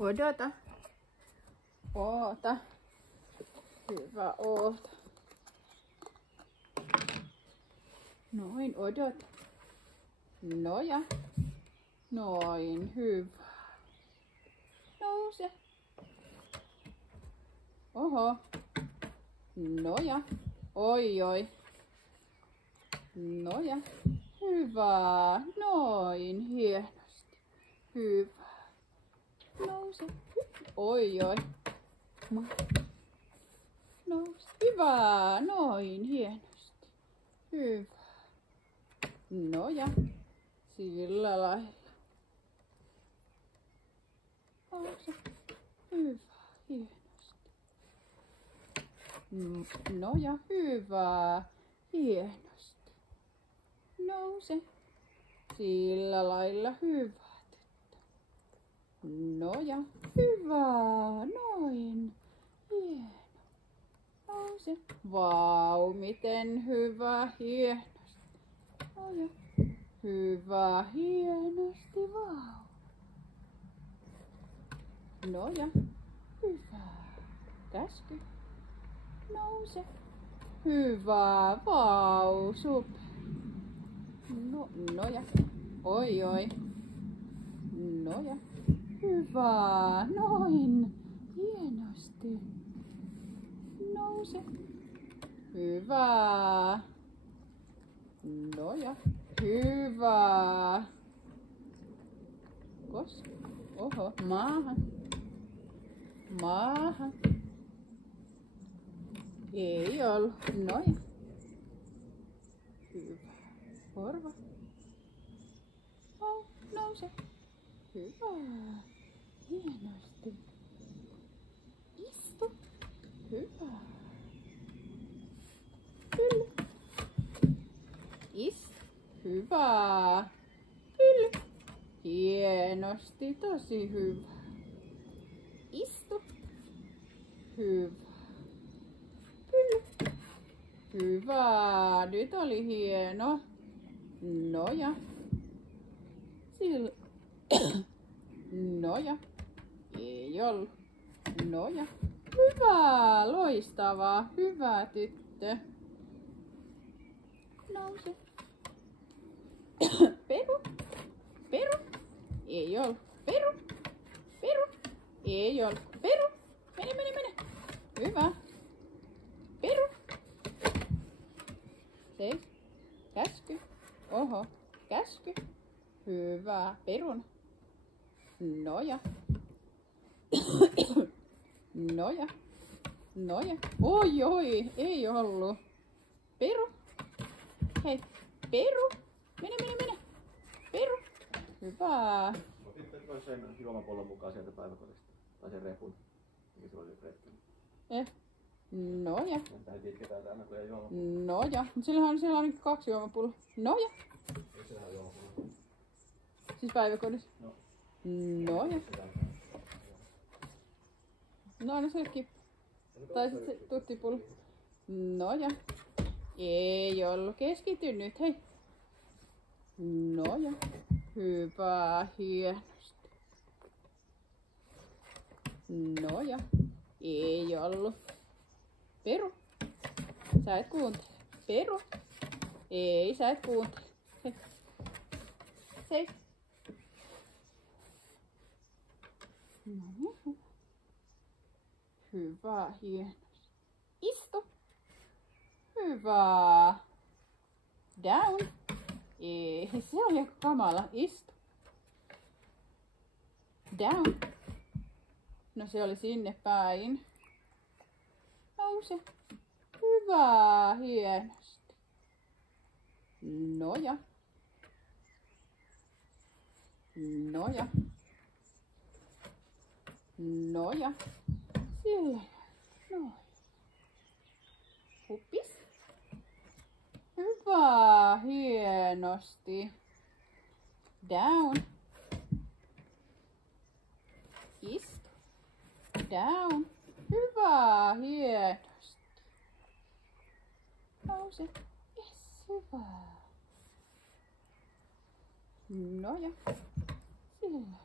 Odota. Oota. Hyvä, oota. Noin, odota. Noja. Noin, hyvä. Nouse. Oho. Noja. Oi, oi. Noja. Hyvä. Noin, hienosti. Hyvä. Nouse. Oi, oi. Nouse. Hyvä. Noin, hienosti. Hyvä. Noja. Sillä lailla. Nouse. Hyvä. Hienosti. Noja. Hyvä. Hienosti. Nouse. Sillä lailla. Hyvä. Noja. Hyvä. Noin. Hieno. Nouse. Vau, miten hyvä. Hienosti. Noja. Hyvä. Hienosti. Vau. Noja. Hyvä. Käsky. Nouse. Hyvä. Vau. Super. Noja. Oi, oi. Noja. Hyvä. Noin. Hienosti. Nouse. Hyvä. Noja. Hyvä. Koska. Oho. Maahan. Maahan. Ei ollut. Noja. Hyvä. Korva. Oh, nouse. Hyvä. Hienosti. Istu. Hyvä. Pylly. Istu. Hyvä. Pylly. Hienosti. Tosi hyvä. Istu. Hyvä. Pylly. Hyvä. Nyt oli hieno. Noja. Sillä. Noja. Ei ollut. Noja. Hyvä. Loistavaa. Hyvä tyttö. Nouse. Peru. Peru. Ei ollut. Peru. Peru. Ei ollut. Peru. Mene, mene, mene. Hyvä. Peru. Seis. Käsky. Oho. Käsky. Hyvä. Peruna. Noja. Noja. Noja. Oi, oi. Ei ollut. Peru. Hei. Peru. Mene, mene, mene. Peru. Hyvä. Otitteko sen juomapullon mukaan sieltä päiväkodista? Tai sen repun? Mikä se oli retkellä? Noja. Tähän kitketään tänne, kun ei juomapullo. Noja. Mutta sillähän siellä on 2 juomapulloa. Noja. Eikö siellä ole juomapullo? Siis päiväkodissa. No. Noja. No aina se kippu. Tai sitten se tuttipullo. Noja. Ei ollut. Keskity nyt, hei. Noja. Hyvä. Hienosti. Noja. Ei ollut. Peru. Sä et kuuntele. Peru. Ei, sä et kuuntele. Hei. Seis. No niin. Hyvä, hienosti. Istu. Hyvä. Down. Ei, se oli aika kamala. Istu. Down. No se oli sinne päin. Nouse. Hyvä, hienosti. Noja. Noja. Noja. Sillä. Noin. Huppis. Hyvä, hienosti. Down. Istu. Down. Hyvä, hienosti. Nouse. Yes, hyvä. Noja. Sillä.